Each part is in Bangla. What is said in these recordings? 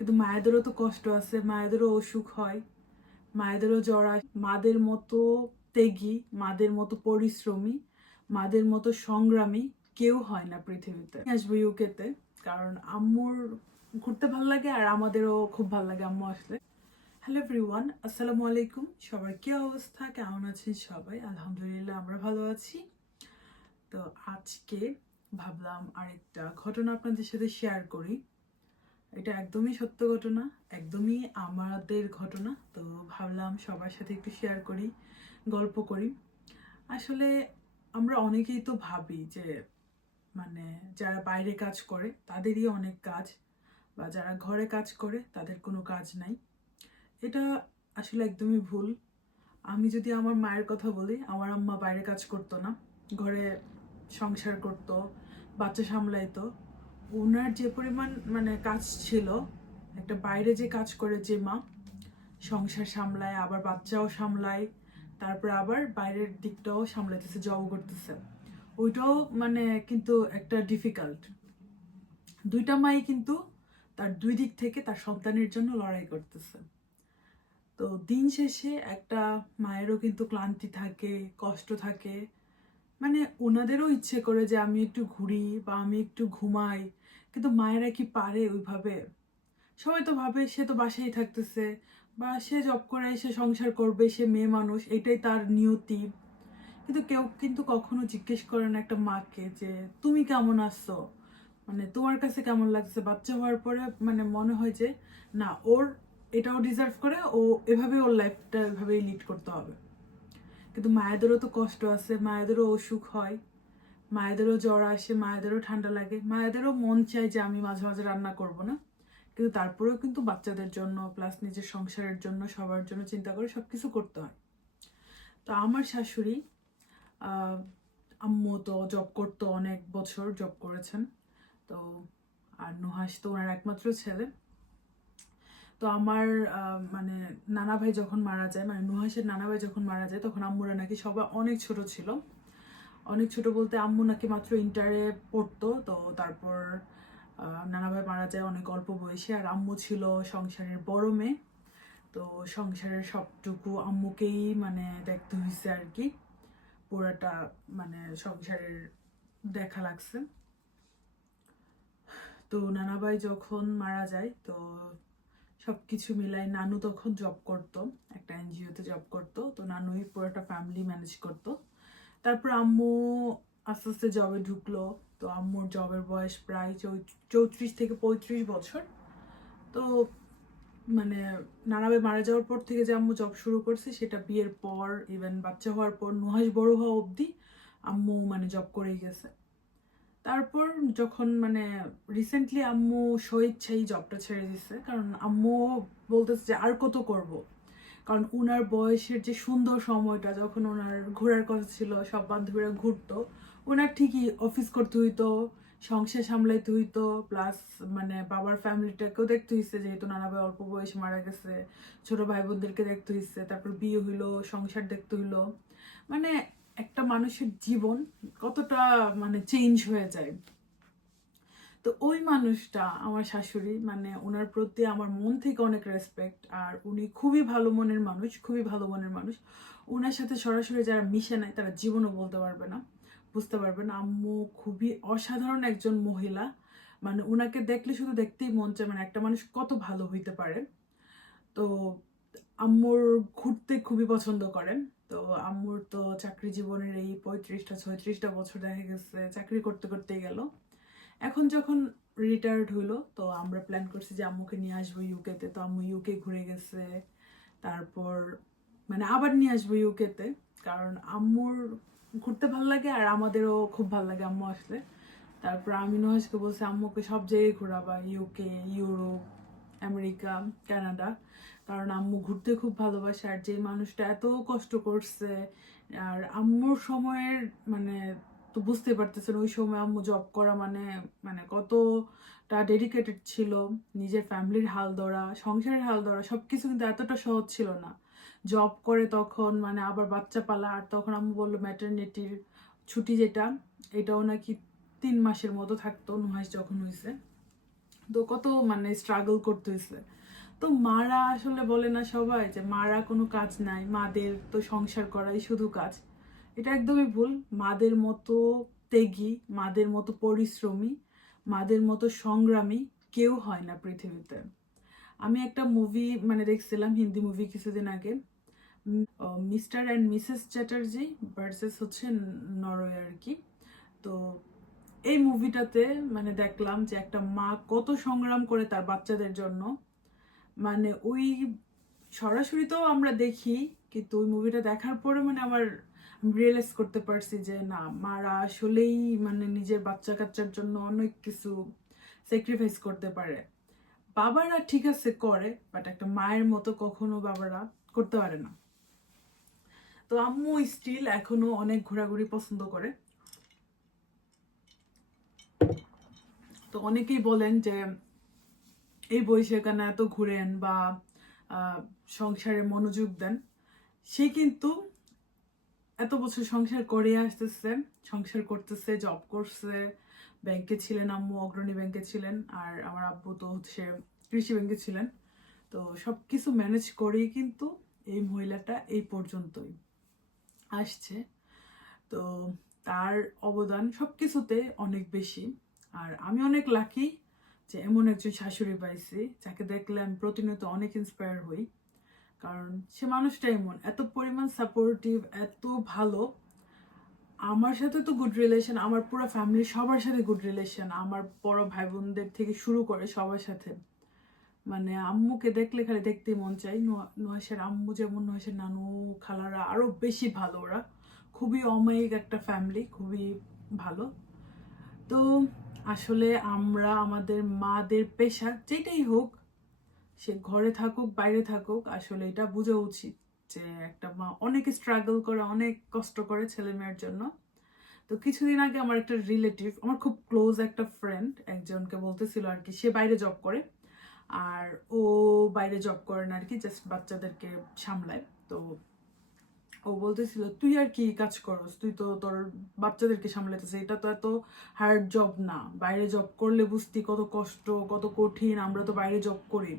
কিন্তু মায়েদেরও তো কষ্ট আছে, মায়েদেরও অসুখ হয়, মায়েদেরও জ্বর মাদের মতো ত্যাগী, মাদের মতো পরিশ্রমী, মাদের মতো সংগ্রামী কেউ হয় না পৃথিবীতে। আসব ইউকেতে, কারণ আম্মুর ঘুরতে ভালো লাগে আর আমাদেরও খুব ভালো লাগে আম্মু আসলে। হ্যালো এভরিওয়ান আসসালামু আলাইকুম। সবার কি অবস্থা? কেমন আছেন সবাই? আলহামদুলিল্লাহ আমরা ভালো আছি। তো আজকে ভাবলাম আরেকটা ঘটনা আপনাদের সাথে শেয়ার করি। এটা একদমই সত্য ঘটনা, একদমই আমাদের ঘটনা। তো ভাবলাম সবার সাথে একটু শেয়ার করি, গল্প করি। আসলে আমরা অনেকেই তো ভাবি যে মানে যারা বাইরে কাজ করে, তাদেরই অনেক কাজ বা যারা ঘরে কাজ করে, তাদের কোনো কাজ নাই। এটা আসলে একদমই ভুল। আমি যদি আমার মায়ের কথা বলি, আমার আম্মা বাইরে কাজ করতো না। ঘরে সংসার করতো, বাচ্চা সামলাইতো। ওনার যে পরিমাণ মানে কাজ ছিল, একটা বাইরে যে কাজ করে যে মা, সংসার সামলায়, আবার বাচ্চাও সামলায়, তারপরে আবার বাইরের দিকটাও সামলাইতেছে জব করতেছে। ওইটাও মানে কিন্তু একটা ডিফিকাল্ট দুইটা মাই কিন্তু তার দুই দিক থেকে তার সন্তানের জন্য লড়াই করতেছে। তো দিন শেষে একটা মায়েরও কিন্তু ক্লান্তি থাকে, কষ্ট থাকে। মানে ওনাদেরও ইচ্ছে করে যে আমি একটু ঘুরি বা আমি একটু ঘুমাই। কিন্তু মায়েরা কি পারে ওইভাবে? সবাই তো ভাবে সে তো বাসায় থাকতেছে বা সে জব করে সে সংসার করবে, সে মেয়ে মানুষ, এটাই তার নিয়তি। কিন্তু কেউ কিন্তু কখনো জিজ্ঞেস করে না একটা মাকে যে, তুমি কেমন আছো? মানে তোমার কাছে কেমন লাগছে? বাচ্চা হওয়ার পরে মানে মনে হয় যে, না, ওর এটাও ডিজার্ভ করে, ও এভাবে ওর লাইফটা এভাবেই লিড করতে হবে। কিন্তু মায়েদেরও তো কষ্ট আছে, মায়েদেরও অসুখ হয়। মায়েদেরও জ্বর আসে, মায়েদেরও ঠান্ডা লাগে, মায়েদেরও মন চায় যে আমি মাঝে মাঝে রান্না করব না। কিন্তু তারপরেও কিন্তু বাচ্চাদের জন্য প্লাস নিজের সংসারের জন্য, সবার জন্য চিন্তা করে সব কিছু করতে হয়। তো আমার শাশুড়ি আম্মু তো জব করতো অনেক বছর জব করেছেন। তো আর নুহাস তো ওনার একমাত্র ছেলে। তো আমার মানে নানা ভাই যখন মারা যায় মানে নুহাসের নানা ভাই যখন মারা যায়, তখন আম্মুরা নাকি সবাই অনেক ছোট ছিল। অনেক ছোট বলতে আম্মু নাকি মাত্র ইন্টারে পড়তো তো তারপর আহ, নানা ভাই মারা যায় অনেক অল্প বয়সে। আর আম্মু ছিল সংসারের বড় মেয়ে তো সংসারের সবটুকু আম্মুকেই মানে দেখতে হয়েছে আর কি। পুরাটা মানে সংসারের দেখা লাগছে। তো নানাবাই যখন মারা যায় তো সব কিছু মিলাই নানু তখন জব করতো একটা এনজিওতে জব করতো তো নানুই পুরোটা ফ্যামিলি ম্যানেজ করতো। তারপর আম্মু আস্তে আস্তে জবে ঢুকলো। তো আম্মুর জবের বয়স প্রায় চৌত্রিশ থেকে পঁয়ত্রিশ বছর। তো মানে নানাবে মারা যাওয়ার পর থেকে যে আম্মু জব শুরু করছে, সেটা বিয়ের পর ইভেন বাচ্চা হওয়ার পর নুহাস বড় হওয়া অবধি আম্মু মানে জব করেই গেছে। তারপর যখন মানে রিসেন্টলি আম্মু স্বইচ্ছাই জবটা ছেড়ে দিছে, কারণ আম্মু বলতেছে যে আর কত করব? কারণ উনার বয়সের যে সুন্দর সময়টা, যখন ওনার ঘোরার কথা ছিল, সব বান্ধবীরা ঘুরতো ওনার ঠিকই অফিস করতে হইতো, সংসার সামলাইতে হইতো প্লাস মানে বাবার ফ্যামিলিটাকেও দেখতে হইছে, যেহেতু নানা ভাই অল্প বয়সে মারা গেছে, ছোট ভাই বোনদেরকে দেখতে হইছে, তারপর বিয়ে হইল, সংসার দেখতে হইল। মানে একটা মানুষের জীবন কতটা মানে চেঞ্জ হয়ে যায়। তো ওই মানুষটা আমার শাশুড়ি মানে ওনার প্রতি আমার মন থেকে অনেক রেসপেক্ট আর উনি খুবই ভালো মনের মানুষ, খুবই ভালো মনের মানুষ। ওনার সাথে সরাসরি যারা মিশে নেয় তারা জীবনও বলতে পারবে না, বুঝতে পারবে না। আম্মু খুবই অসাধারণ একজন মহিলা মানে ওনাকে দেখলে শুধু দেখতেই মন চায় মানে একটা মানুষ কত ভালো হইতে পারে। তো আম্মুর ঘুরতে খুবই পছন্দ করেন। তো আম্মুর তো চাকরি জীবনের এই পঁয়ত্রিশটা, ছয়ত্রিশটা বছর দেখা গেছে, চাকরি করতে করতে গেল। এখন যখন রিটায়ার্ড হইল, তো আমরা প্ল্যান করছি যে আম্মুকে নিয়ে আসব ইউকেতে তো। আম্মু ইউকে ঘুরে গেছে। তারপর মানে আবার নিয়ে আসব ইউকেতে কারণ আম্মুর ঘুরতে ভালো লাগে আর আমাদেরও খুব ভালো লাগে আম্মু আসলে। তারপর আমি নহাজকে বলছি, আম্মুকে সব জায়গায় ঘোরাবা। ইউকে ইউরোপ আমেরিকা কানাডা কারণ আম্মু ঘুরতে খুব ভালোবাসে। আর যে মানুষটা এত কষ্ট করছে, আর আম্মুর সময়ের মানে তো বুঝতে পারতেছেন, ওই সময় আম্মু জব করা মানে মানে কতটা ডেডিকেটেড ছিল, নিজের ফ্যামিলির হাল ধরা, সংসারের হাল ধরা সব কিছু কিন্তু এতটা সহজ ছিল না। জব করে তখন মানে আবার বাচ্চা পালা, আর তখন আম্মু বলল ম্যাটারনিটির ছুটি যেটা, এটাও নাকি তিন মাসের মতো থাকতো নুহাস যখন হয়েছে তো কত মানে স্ট্রাগল করতে হয়েছে তো মারা আসলে বলে না সবাই যে মারা কোনো কাজ নাই, মাদের তো সংসার করাই শুধু কাজ। এটা একদমই ভুল। মাদের মতো ত্যাগী, মাদের মতো পরিশ্রমী, মাদের মতো সংগ্রামী কেউ হয় না পৃথিবীতে। আমি একটা মুভি মানে দেখছিলাম, হিন্দি মুভি কিছুদিন আগে। Mr and Mrs Chatterjee versus হচ্ছে নরওয়ে আর কি। তো এই মুভিটাতে মানে দেখলাম যে একটা মা কত সংগ্রাম করে তার বাচ্চাদের জন্য। মানে ওই সরাসরি তো আমরা দেখি, কিন্তু ওই মুভিটা দেখার পরে মানে আমার রিয়েলাইজ করতে পারছি যে না, মারা আসলেই মানে নিজের বাচ্চা কাচ্চার জন্য অনেক কিছু স্যাক্রিফাইস করতে পারে। বাবারা ঠিক আছে করে বাট একটা মায়ের মতো কখনো বাবারা করতে পারে না। তো আম্মু স্টিল এখনও অনেক ঘোরাঘুরি পছন্দ করে। তো অনেকেই বলেন যে, এই বয়সে কেন এত ঘুরেন বা সংসারে মনোযোগ দেন। সে কিন্তু এত বছর সংসার করে আসতেছে, সংসার করতেছে জব করছে ব্যাংকে ছিলেন আম্মু, অগ্রণী ব্যাংকে ছিলেন, আর আমার আব্বু তো হচ্ছে কৃষি ব্যাংকে ছিলেন। তো সব কিছু ম্যানেজ করেই কিন্তু এই মহিলাটা এই পর্যন্তই আসছে। তো তার অবদান সব কিছুতে অনেক বেশি, আর আমি অনেক লাকি যে এমন একজন শাশুড়ি পাইছি, যাকে দেখলে আমি প্রতিনিয়ত অনেক ইন্সপায়ার হই। কারণ সে মানুষটাই মন। এত পরিমাণ সাপোর্টিভ এত ভালো। আমার সাথে তো গুড রিলেশন আমার পুরো ফ্যামিলি সবার সাথে গুড রিলেশন আমার বড় ভাই বোনদের থেকে শুরু করে সবার সাথে। মানে আম্মুকে দেখলে খালি দেখতে মন চাই নোয়াশের আম্মু যেমন নোয়াশের নানু, খালারা আরও বেশি ভালো ওরা। খুবই অমায়িক একটা ফ্যামিলি খুবই ভালো। তো আসলে আমরা আমাদের মাদের পেশা যেটাই হোক সে ঘরে থাকুক, বাইরে থাকুক, আসলে এটা বোঝা উচিত যে একটা মা অনেক স্ট্রাগল করে, অনেক কষ্ট করে ছেলে মেয়ের জন্য। তো কিছুদিন আগে আমার একটা রিলেটিভ আমার খুব ক্লোজ একটা ফ্রেন্ড একজনকে বলতেছিল আর কি, সে বাইরে জব করে। আর ও বাইরে জব করে না আর কি জাস্ট বাচ্চাদেরকে সামলায়। তো ও বলতেছিল, তুই আর কি কাজ করস? তুই তো তোর বাচ্চাদেরকে সামলাইতেছে এটা তো এত হার্ড জব না। বাইরে জব করলে বুঝতি কত কষ্ট, কত কঠিন, আমরা তো বাইরে জব করি।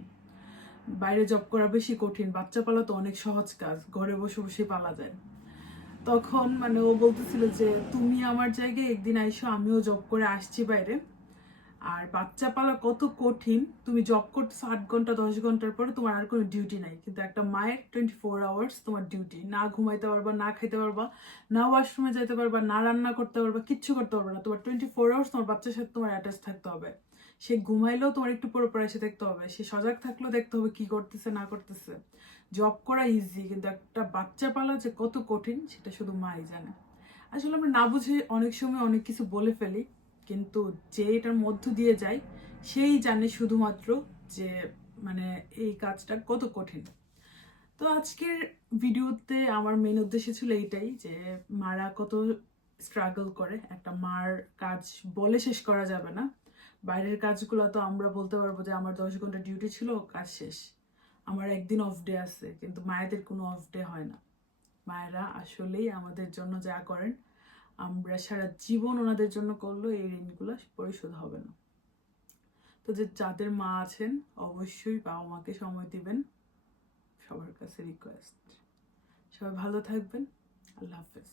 বাইরে জব করা বেশি কঠিন। বাচ্চা পালা তো অনেক সহজ কাজ, ঘরে বসে বসে পালা যায়। তখন মানে ও বলতেছিল যে, তুমি আমার জায়গায় একদিন আইসো, আমিও জব করে আসছি বাইরে। আর বাচ্চা পালা কত কঠিন, তুমি জব করতেছো আট ঘণ্টা, দশ ঘণ্টার পরে তোমার আর কোনো ডিউটি নাই। কিন্তু একটা মায়ের টোয়েন্টি ফোর আওয়ার্স তোমার ডিউটি না ঘুমাইতে পারবা, না খাইতে পারবা, না ওয়াশরুমে যেতে পারবা, না রান্না করতে পারবা, কিচ্ছু করতে পারবা না। তোমার টোয়েন্টি ফোর আওয়ার্স তোমার বাচ্চার সাথে তোমার অ্যাটাচ থাকতে হবে। সে ঘুমাইলেও তোমার একটু পরে এসে দেখতে হবে। সে সজাগ থাকলেও দেখতে হবে কি করতেছে, না করতেছে। জব করা ইজি কিন্তু একটা বাচ্চা পালা যে কত কঠিন, সেটা শুধু মাই জানে। আসলে আমরা না বুঝে অনেক সময় অনেক কিছু বলে ফেলি, কিন্তু যে এটার মধ্য দিয়ে যায় সেই জানে শুধুমাত্র যে মানে এই কাজটা কত কঠিন। তো আজকের ভিডিওতে আমার মেন উদ্দেশ্য ছিল এইটাই যে, মারা কত স্ট্রাগল করে। একটা মার কাজ বলে শেষ করা যাবে না। বাইরের কাজগুলো তো আমরা বলতে পারব যে আমার দশ ঘণ্টা ডিউটি ছিল, কাজ শেষ। আমার একদিন অফ ডে আছে, কিন্তু মায়েদের কোনো অফ ডে হয় না। মায়েরা আসলেই আমাদের জন্য যা করেন, আমরা সারা জীবন ওনাদের জন্য করল, এই ঋণগুলো পরিশোধ হবে না। তো যে যাদের মা আছেন, অবশ্যই বাবা মাকে সময় দিবেন, সবার কাছে রিকোয়েস্ট সবাই ভালো থাকবেন, আল্লাহ হাফেজ।